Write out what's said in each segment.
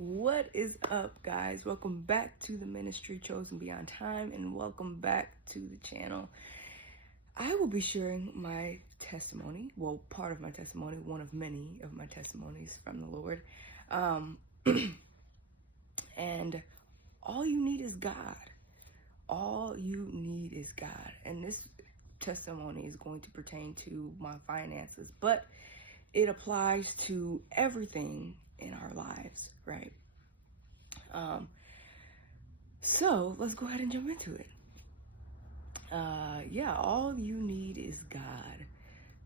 What is up, guys? Welcome back to the ministry Chosen Beyond Time, and welcome back to the channel. I will be sharing my testimony, well, part of my testimony, one of many of my testimonies from the Lord. And all you need is God. All you need is God. And this testimony is going to pertain to my finances, but it applies to everything in our lives, right? So let's go ahead and jump into it. All you need is God.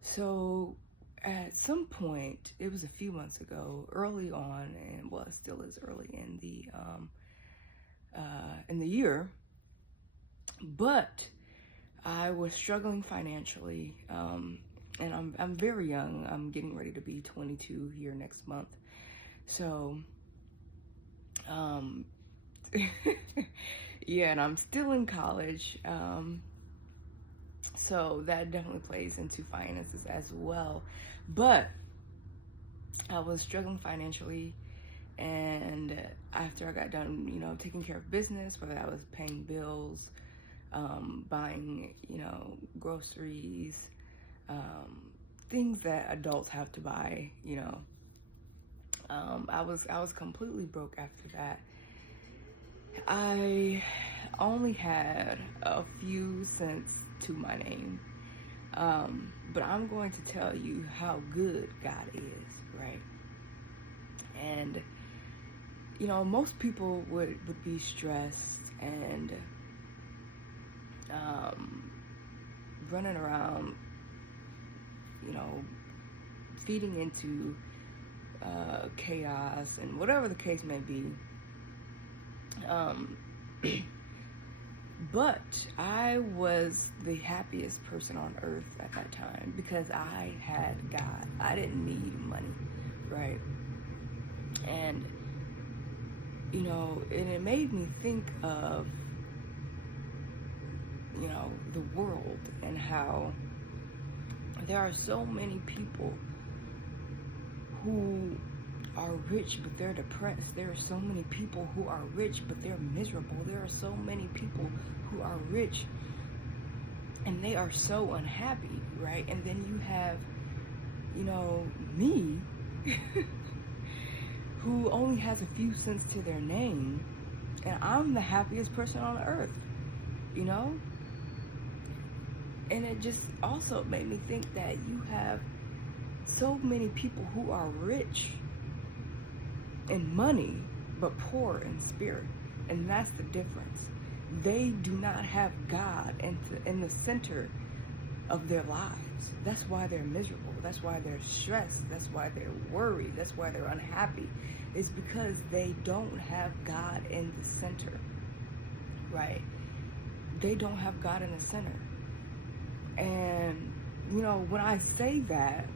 So at some point, it was a few months ago, early on, and well, it still is early in the year, but I was struggling financially, and I'm very young. I'm getting ready to be 22 here next month. So, yeah, and I'm still in college. So that definitely plays into finances as well. But I was struggling financially, and after I got done, taking care of business, whether I was paying bills, buying, groceries, things that adults have to buy, I was completely broke after that. I only had a few cents to my name. But I'm going to tell you how good God is, right? And, most people would be stressed and running around, feeding into chaos and whatever the case may be. But I was the happiest person on earth at that time because I had God. I didn't need money, right? And, and it made me think of, the world and how there are so many people who are rich, but they're depressed. There are so many people who are rich, but they're miserable. There are so many people who are rich and they are so unhappy, right? And then you have, me, who only has a few cents to their name, and I'm the happiest person on earth, And it just also made me think that you have so many people who are rich in money, but poor in spirit. And that's the difference. They do not have God in the center of their lives. That's why they're miserable. That's why they're stressed. That's why they're worried. That's why they're unhappy. It's because they don't have God in the center, right? They don't have God in the center. And, when I say that,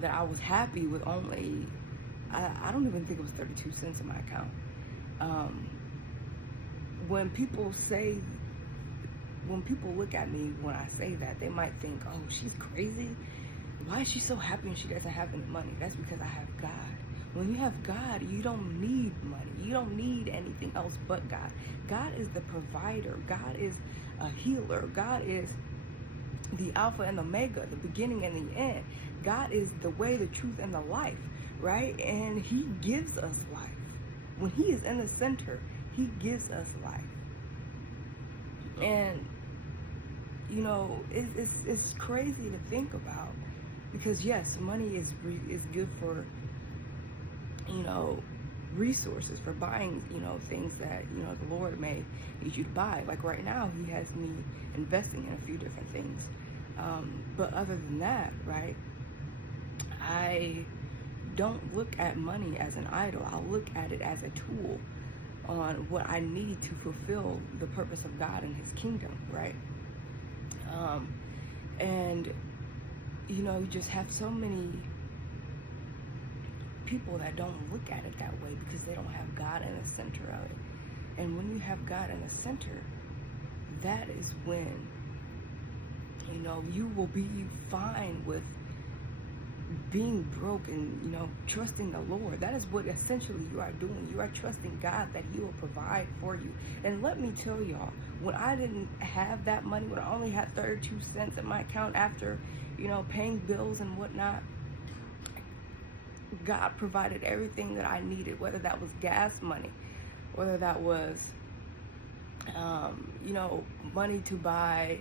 that I was happy with only, I don't even think it was 32 cents in my account. When people look at me when I say that, they might think, oh, she's crazy. Why is she so happy when she doesn't have any money? That's because I have God. When you have God, you don't need money. You don't need anything else but God. God is the provider. God is a healer. God is the Alpha and Omega, the beginning and the end. God is the way, the truth, and the life, right? And He gives us life. When He is in the center, He gives us life. And, it's crazy to think about because, yes, money is good for, resources, for buying, things that, the Lord may need you to buy. Like right now, He has me investing in a few different things. But other than that, right, I don't look at money as an idol. I look at it as a tool on what I need to fulfill the purpose of God and His kingdom, right? And, you just have so many people that don't look at it that way because they don't have God in the center of it. And when you have God in the center, that is when, you will be fine with being broke and, trusting the Lord. That is what essentially you are doing. You are trusting God that He will provide for you. And let me tell y'all, when I didn't have that money, when I only had 32 cents in my account after, paying bills and whatnot, God provided everything that I needed, whether that was gas money, whether that was, money to buy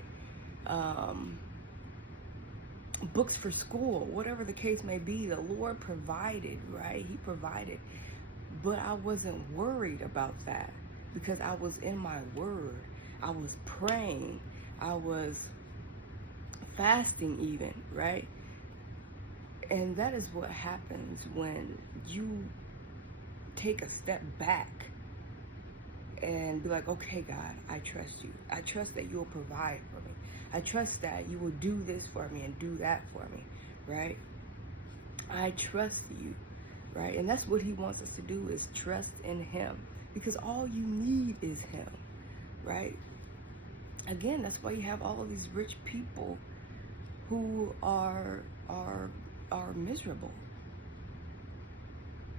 books for school, whatever the case may be. The Lord provided, right? He provided. But I wasn't worried about that because I was in my word. I was praying. I was fasting even, right? And that is what happens when you take a step back and be like, okay, God, I trust you. I trust that you'll provide for me. I trust that you will do this for me and do that for me, right? I trust you, right? And that's what He wants us to do, is trust in Him, because all you need is Him, right? Again, that's why you have all of these rich people who are miserable,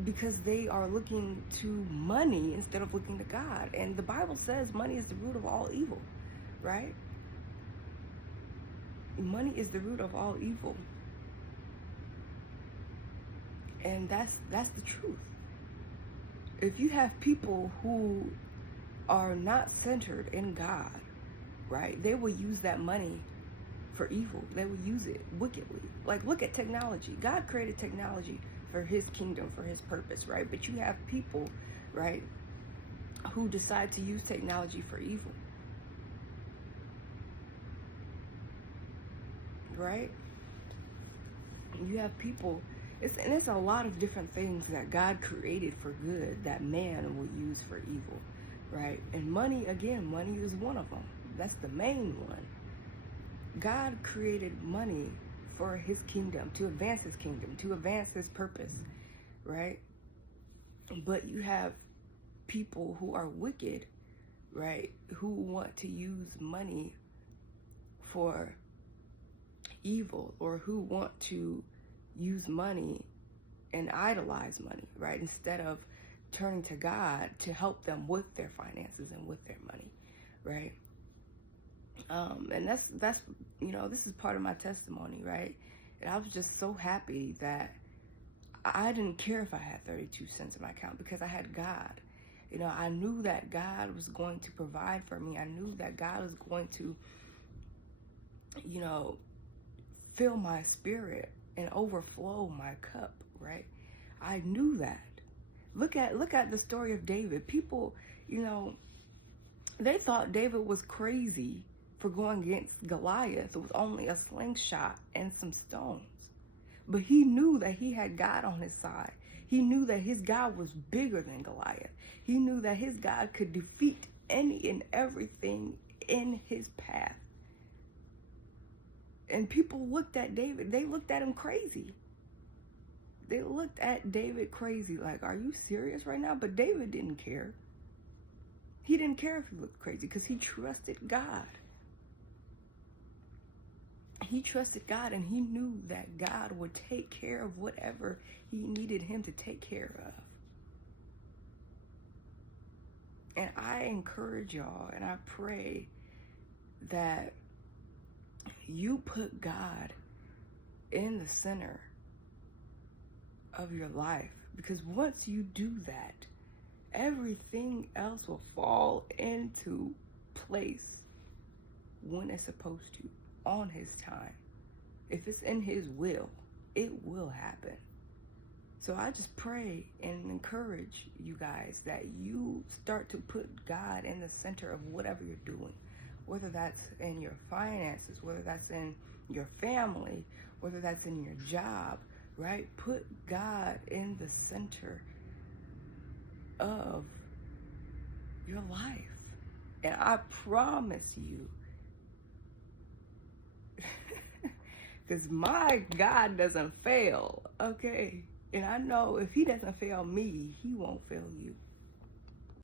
because they are looking to money instead of looking to God. And the Bible says money is the root of all evil, right? Money is the root of all evil. And that's the truth. If you have people who are not centered in God, right, they will use that money for evil. They will use it wickedly. Like, look at technology. God created technology for His kingdom, for His purpose, right? But you have people, right, who decide to use technology for evil, right? You have people, it's a lot of different things that God created for good that man will use for evil, right? And money, again, money is one of them. That's the main one. God created money for His kingdom, to advance His kingdom, to advance His purpose, right? But you have people who are wicked, right, who want to use money for evil, or who want to use money and idolize money, right, instead of turning to God to help them with their finances and with their money, right? And that's this is part of my testimony, right? And I was just so happy that I didn't care if I had 32 cents in my account, because I had God. I knew that God was going to provide for me. I knew that God was going to, fill my spirit and overflow my cup, right? I knew that. Look at the story of David. People, they thought David was crazy for going against Goliath with only a slingshot and some stones. But he knew that he had God on his side. He knew that his God was bigger than Goliath. He knew that his God could defeat any and everything in his path. And people looked at David. They looked at him crazy. They looked at David crazy, like, are you serious right now? But David didn't care. He didn't care if he looked crazy, because he trusted God. He trusted God, and he knew that God would take care of whatever he needed him to take care of. And I encourage y'all, and I pray that you put God in the center of your life, because once you do that, everything else will fall into place when it's supposed to, on his time. If it's in his will, it will happen. So I just pray and encourage you guys that you start to put God in the center of whatever you're doing, whether that's in your finances, whether that's in your family, whether that's in your job, right? Put God in the center of your life. And I promise you, because my God doesn't fail, okay? And I know if he doesn't fail me, he won't fail you.